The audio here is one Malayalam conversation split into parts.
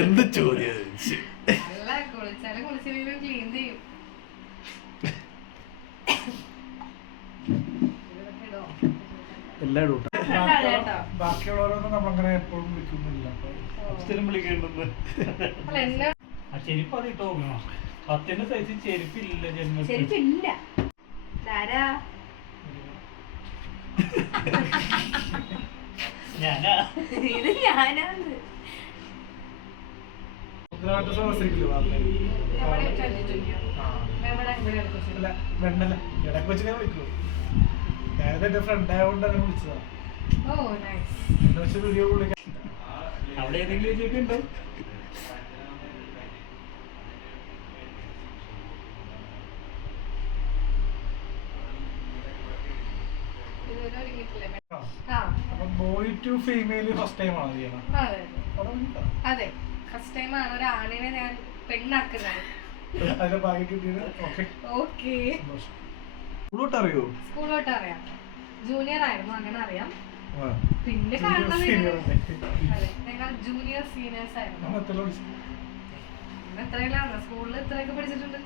എന്ത് ചോദ്യം എല്ലാരും ബാക്കിയുള്ളവരൊന്നും നമ്മളങ്ങനെ എപ്പോഴും വിളിക്കുന്നില്ല. ചെരുപ്പ് അത് ഇട്ട് നോക്കണം. 10 സൈസ് ചെരുപ്പില്ല. ചെരുപ്പില്ല. ഞാനാ ഇത് ഞാനാണ്. വെണ്ണല ഇടക്ക് വെച്ച് വിളിക്കൂ. ഞാനത് എന്റെ ഫ്രണ്ട് ആയതുകൊണ്ട് അങ്ങനെ വിളിച്ചതാ. വീഡിയോ വിളിക്കാൻ അവിടെ ഏതെങ്കിലും ചേച്ചി ഉണ്ടോ? Boy to female first time ആണ് ചെയ്യണം. അതെ, ഫസ്റ്റ് ടൈം ആണ് ഒരു ആണിനെ ഞാൻ പെണ്ണാക്കുന്നത്. അതിന്റെ ഭാഗ്യം കിട്ടിയത്. ഓക്കെ, സ്കൂളോട്ട് അറിയോ? സ്കൂളിലോട്ട് അറിയാം. ജൂനിയർ ആയിരുന്നു, അങ്ങനെ അറിയാം. പിന്നെ കാണുന്നത് അതെ, ഞങ്ങൾ ജൂനിയർ സീനിയേഴ്സ് ആയിരുന്നു. എത്രയിലാണ്? സ്കൂളിൽ ഇത്രയൊക്കെ പഠിച്ചിട്ടുണ്ട്.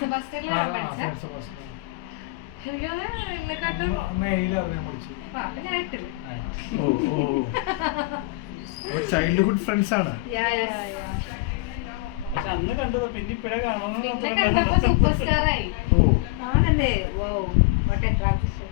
സെബാസ്റ്റ്യനിലാണ് പഠിച്ചത്. ചൈൽഡ്ഹുഡ് ഫ്രണ്ട്സ് ആണ്. പക്ഷെ അന്ന് കണ്ടത് പിന്നെ ഇപ്പഴേ കാണുന്നു. സൂപ്പർ സ്റ്റാർ ആയി ആണല്ലേ. Wow, what A transition.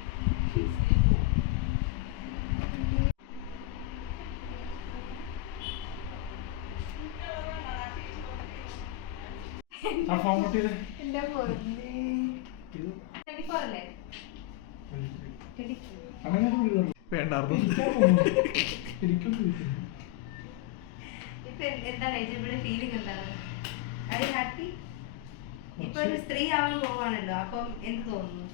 ഇപ്പൊ ഒരു സ്ത്രീ ആവാൻ പോവാണല്ലോ, അപ്പം എന്ത് തോന്നുന്നു?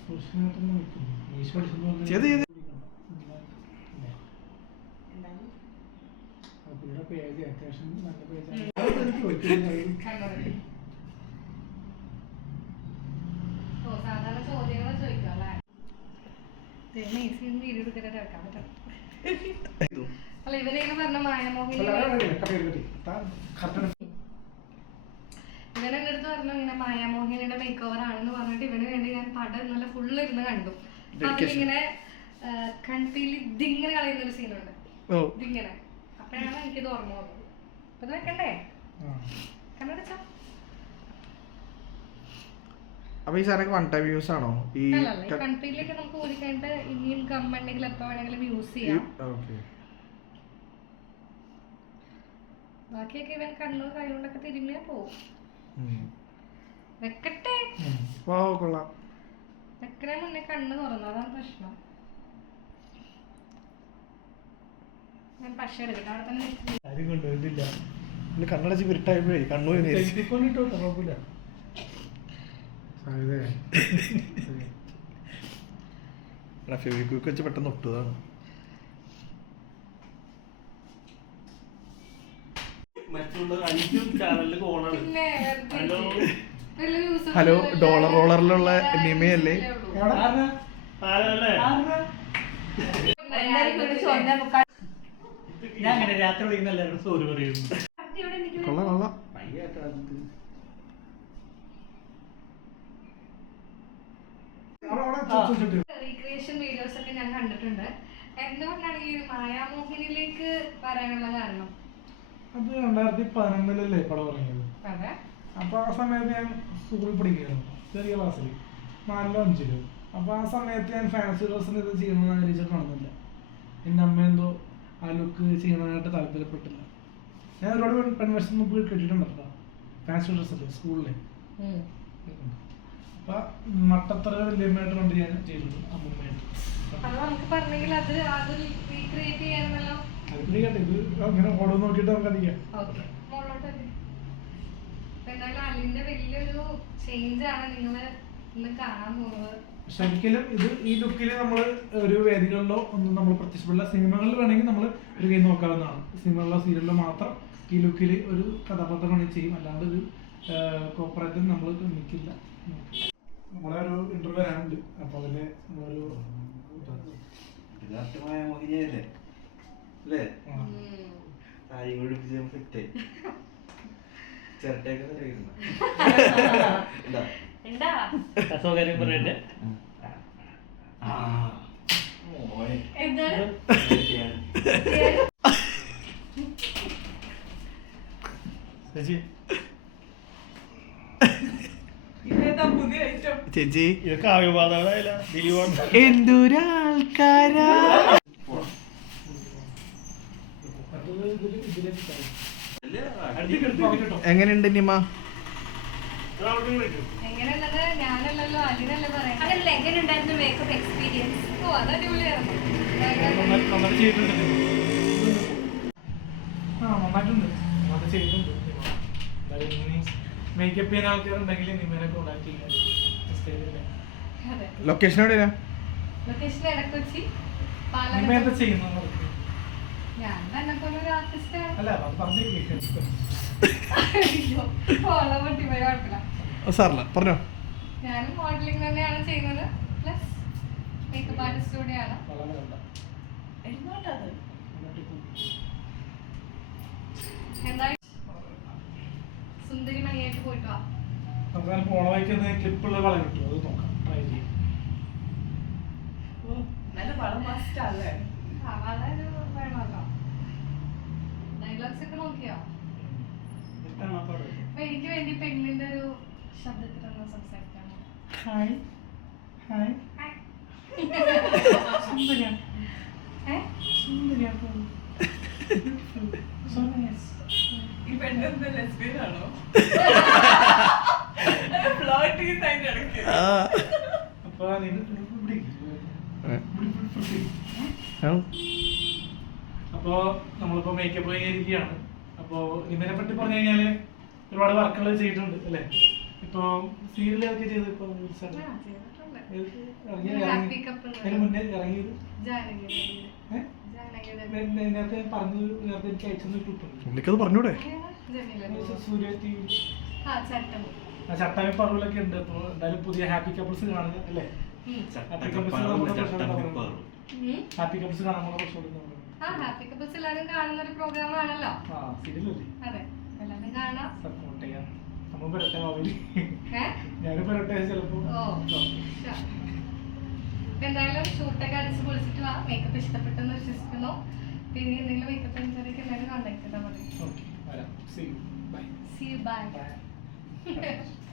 സാധാരണ ചോദ്യങ്ങൾ ചോദിക്കാം അല്ലേ? അല്ല, ഇവരെങ്ങനെ പറഞ്ഞ മായമോഹിനി ഇവനെ എൻ്റെ അടുത്ത് പറഞ്ഞു ഇങ്ങനെ മായാമോഹിനിയുടെ മേക്ക് ഓവർ ആണെന്ന് പറഞ്ഞിട്ട് ഇവന് വേണ്ടി ഞാൻ പടം ഇന്നലെ ഫുള്ള് ഇരുന്ന് കണ്ടു. അവനിങ്ങനെ കൺപീലി ഇതിങ്ങനെ കളയുന്നൊരു സീനുണ്ട്, ഇതിങ്ങനെ. അപ്പോഴാണ് എനിക്കിത് ഓർമ്മ വന്നത്. അപ്പൊ ഇത് വെക്കണ്ടേ? കണ്ണടച്ചോ? അപ്പൊ ഈ സാധനം വൺ ടൈം യൂസ് ആണോ? ഈ കൺപീലിയൊക്കെ നമുക്ക് ഊരിക്കഴിഞ്ഞിട്ട് ഇനിയും ഗമ്മുണ്ടെങ്കിൽ എപ്പോ വേണമെങ്കിലും യൂസ് ചെയ്യാം. ബാക്കിയൊക്കെ ഇവൻ കണ്ണു കൈകൊണ്ടൊക്കെ തിരുമ്മിയാ പോവും. വെക്കട്ടെ? വെക്കണേ മുന്നേ കണ്ണ് തുറന്നു, അതാണ് പ്രശ്നം. ഞാൻ പക്ഷേ എടുക്കട്ടെ, അവിടെ തന്നെ കണ്ണടച്ച് വിരിട്ടായപ്പോഴേ കണ്ണൂർ ഫെവിക്വിക്ക് വെച്ച് പെട്ടെന്ന് ഒട്ടതാണ്. Hello, dollar റോളറിലുള്ള നിമയല്ലേ? ഞാൻ അങ്ങനെ രാത്രി വിളിക്കുന്ന എല്ലാവരും സോറി പറയുന്നു. കൊള്ളാം. റീക്രിയേഷൻ വീഡിയോസ് ഒക്കെ ഞാൻ കണ്ടിട്ടുണ്ട്. എന്തുകൊണ്ടാണ് ഈ മായാമോഹിനിയിലേക്ക് വരാനുള്ള കാരണം? അത് 2011 പടം ഇറങ്ങിയത്. അപ്പൊ ആ സമയത്ത് ഞാൻ സ്കൂളിൽ പഠിക്കുകയായിരുന്നു, ചെറിയ ക്ലാസ്സിൽ 4ലോ 5ലോ. അപ്പൊ ആ സമയത്ത് ഞാൻ ഫാൻസി ഡ്രസ്സിന് ഇത് ചെയ്യുന്നത് ആലോചിച്ചിട്ട് നടന്നില്ല. എൻ്റെ അമ്മ എന്തോ ആ ലുക്ക് ചെയ്യുന്നതായിട്ട് താല്പര്യപ്പെട്ടില്ല. ഞാൻ ഒരുപാട് പെൺവേഷം പോയി കെട്ടിട്ടുണ്ടല്ലോ ഫാൻസി ഡ്രസ്സല്ലേ സ്കൂളിലെ. അപ്പൊ മട്ടത്തറ വല്യമ്മയായിട്ട് കൊണ്ട് ഞാൻ ചെയ്തിട്ടുണ്ട്, അമ്മൂമ്മയായിട്ട്. ഇത് അങ്ങനെ ഓടും നോക്കിട്ട് നമുക്ക് അറിയാം. ശരിക്കും ഇത് ഈ ലുക്കിൽ നമ്മൾ ഒരു വേദികളിലോ ഒന്നും നമ്മൾ പ്രത്യക്ഷപ്പെടില്ല. സിനിമകളിൽ വേണമെങ്കിൽ നമ്മൾ ഒരു കൈ നോക്കാവുന്നതാണ്. സിനിമകളിലോ സീരിയലിലോ മാത്രം ഈ ലുക്കിൽ ഒരു കഥാപാത്രം വേണമെങ്കിൽ ചെയ്യും, അല്ലാണ്ട് ഒരു കോപ്പറേറ്റിൽ നമ്മൾ നിൽക്കില്ല. നമ്മളെ ഒരു ഇന്റർവ്യൂ വരാനുണ്ട്, അപ്പൊ അതിന് നമ്മളൊരു അല്ലേ ഉം. തായും കൂടി പിടിച്ച് ഫിറ്റായി ചിരട്ടയൊക്കെ തരായിരുന്നു ഉണ്ടാ അസൗകര്യം പറയട്ടെ എന്താണ് ചേച്ചി ചേച്ചി ഇത് കാവ്യപാതകളായില്ല ദിലീപാണ് എന്തൊരാൾക്കാരാ. എങ്ങനെയുണ്ട് നിമ? എങ്ങനെയുള്ളത് ഞാനല്ലല്ലോ അലിനല്ലേ പറയാം അതല്ല എങ്ങനെയുണ്ടായിരുന്നു മേക്കപ്പ് എക്സ്പീരിയൻസ് ഓ അത് അടിപൊളിയായിരുന്നു നന്നായിട്ട് ചെയ്തിട്ടുണ്ട് നന്നായിട്ടുണ്ട് നന്നായിട്ട് ചെയ്തിട്ടുണ്ട് എന്തായാലും ഇനി മേക്കപ്പ് ചെയ്യുന്ന ആൾക്കാരുണ്ടെങ്കിൽ നിമ്മേനെ കോണ്ടാക്ട് ചെയ്യാൻ അതെ ലൊക്കേഷൻ എവിടെയാ? ലൊക്കേഷൻ ഇടക്കൊച്ചി നിമ്മ എന്താ പാലക്കാട് ചെയ്യുന്നത് ഞാൻ തന്നെ പോലെ ഒരു ആർട്ടിസ്റ്റാണ് അല്ല അത് പറഞ്ഞേക്ക് ഫോളോ പറ്റി പോയി കുഴപ്പമില്ല സാറില്ല പറഞ്ഞോ. ഞാനും മോഡലിംഗ് തന്നെയാണ് ചെയ്യുന്നത് പ്ലസ് മേക്കപ്പ് ആർട്ടിസ്റ്റ് കൂടിയാണ് വളരെ വേണ്ട എന്തായാലും സുന്ദരി മണിയായിട്ട് പോയിട്ട് വാ നമുക്ക് പോണ വഴിക്കുന്ന ക്ലിപ്പുള്ള വള കിട്ടും അത് നോക്കാം ട്രൈ ചെയ്യാം വളരെ ഒരു വേണമല്ലോ ഡയലോഗ്സ് ഒക്കെ നോക്കിയോ അപ്പൊ എനിക്ക് വേണ്ടി പെണ്ണിന്റെ ഒരു ശബ്ദത്തിലൊന്ന് സംസാരിക്കാമോ ഹായ് ഹായ് ഏ? അപ്പൊ അപ്പോ നമ്മളിപ്പോ മേക്കപ്പ് കഴിഞ്ഞിരിക്കുകയാണ്. അപ്പോ ഇതിനെ പറ്റി പറഞ്ഞു കഴിഞ്ഞാല് ഒരുപാട് വർക്കുകൾ ചെയ്തിട്ടുണ്ട് അല്ലേ? ഇപ്പൊ സീരിയലൊക്കെ ചെയ്ത് ഇപ്പൊ ആ, ചെയ്തിട്ടുണ്ട്. അതിന് Happy couple. മുന്നേ ഇറങ്ങിയത് ജാനകി നേരത്തെ പറഞ്ഞു നേരത്തെ എനിക്ക് അയച്ചൊന്ന് ഇട്ടിട്ടുണ്ട് എനിക്കത് പറഞ്ഞൂടെ? സൂര്യ ടി വി ആ ചട്ടം ആ ചട്ടാമി പറവിലൊക്കെ ഉണ്ട്. അപ്പോൾ എന്തായാലും പുതിയ ഹാപ്പി കപ്പിൾസ് കാണുക അല്ലേ? ഹാപ്പി കപ്പിൾസ് കാണാൻ കുറച്ചുകൂടി ആ ഹാപ്പി കപ്പിൾസ് എല്ലാവരും കാണുന്ന ഒരു പ്രോഗ്രാം ആണല്ലോ ആ സീരിയലല്ലേ? അതെ എല്ലാവരും കാണാം സപ്പോർട്ട് ചെയ്യാം. നമ്മൾ വരട്ടെ ഭാവിയിൽ ഏഹ് ഞാനും വരട്ടെ ചിലപ്പോ. ഓ sure. അപ്പൊ എന്തായാലും ഷൂട്ടൊക്കെ അടിച്ച് പൊളിച്ചിട്ട് വാ മേക്കപ്പ് ഇഷ്ടപ്പെട്ടെന്ന് വിശ്വസിക്കുന്നു പിന്നെ എന്തെങ്കിലും മേക്കപ്പ് എൻക്വയറിക്ക് എല്ലാവരും കോൺടാക്ട് ചെയ്താൽ മതി ഓക്കെ വരാം. See you bye See you bye. By